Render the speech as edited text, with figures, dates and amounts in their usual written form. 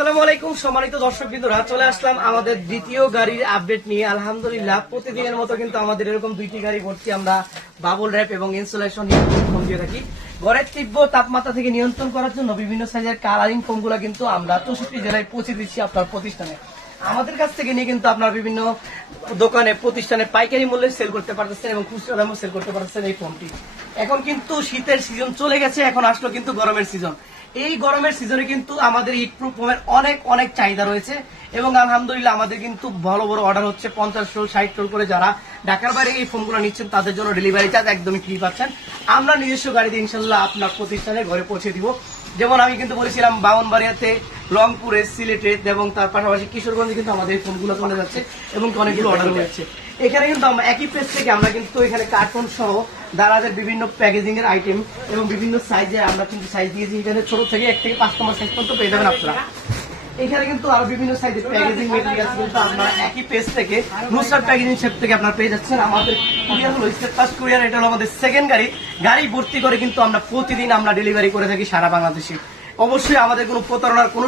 আসসালামু আলাইকুম সম্মানিত দর্শকবৃন্দরা, চলে আসলাম আমাদের দ্বিতীয় গাড়ির আপডেট নিয়ে। আলহামদুলিল্লাহ প্রতিদিনের মতো কিন্তু আমাদের এরকম দুইটি গাড়ি ভর্তি আমরা বাবল র্যাপ এবং ইনসুলেশন ফোম দিয়ে থাকি। ঘরের তীব্র তাপমাত্রা থেকে নিয়ন্ত্রণ করার জন্য বিভিন্ন সাইজের কালারিং ফোমগুলো কিন্তু আমরা 64 জেলায় পৌঁছে দিচ্ছি আপনার প্রতিষ্ঠানে। আমাদের কাছ থেকে নিয়ে কিন্তু আপনার বিভিন্ন দোকানে প্রতিষ্ঠানে পাইকারি মূল্যে সেল করতে পারতেছেন এবং খুচরা দামে সেল করতে পারতেছেন এই ফোনটি। এখন কিন্তু শীতের সিজন চলে গেছে, এখন আসলো কিন্তু গরমের সিজন। এই গরমের সিজনে কিন্তু আমাদের হিট প্রুফ ফোমের অনেক অনেক চাহিদা রয়েছে এবং আলহামদুলিল্লাহ আমাদের কিন্তু বড় বড় অর্ডার হচ্ছে 50 রোল 60 রোল করে। যারা ঢাকার বাইরে এই ফোনগুলো নিচ্ছেন তাদের জন্য ডেলিভারি চার্জ একদমই ফ্রি পাচ্ছেন। আমরা নিজস্ব গাড়িতে ইনশাল্লাহ আপনার প্রতিষ্ঠানে ঘরে পৌঁছে দিব। যেমন আমি কিন্তু বলেছিলাম ব্রাহ্মণবাড়িয়াতে, রংপুরে, সিলেটে এবং তার পাশাপাশি কিশোরগঞ্জে কিন্তু আমাদের এই ফোনগুলো চলে যাচ্ছে এবং অনেকগুলো অর্ডার হয়েছে। এখানে কিন্তু আমরা একই প্লেস থেকে আমরা কিন্তু এখানে কার্টুন সহ দারাজের বিভিন্ন প্যাকেজিং এর আইটেম এবং বিভিন্ন সাইজে আমরা কিন্তু সাইজ দিয়েছি। এখানে ছোট থেকে 1 থেকে 5 নম্বর সাইজ পর্যন্ত পেয়ে যাবেন আপনারা। এখানে কিন্তু আরো বিভিন্ন সাইজের প্যাকেজিং মেটেরিয়াল কিন্তু আপনারা একই পেজ থেকে নুসরাত প্যাকেজিং শেপ থেকে আপনারা পেয়ে যাচ্ছেন। আমাদের কুরিয়ার হলো স্টেট ফার্স্ট কুরিয়ার, এটা হলো আমাদের সেকেন্ড গাড়ি ভর্তি করে কিন্তু আমরা প্রতিদিন আমরা ডেলিভারি করে থাকি সারা বাংলাদেশে। অবশ্যই আমাদের কোনো প্রতারণার কোনো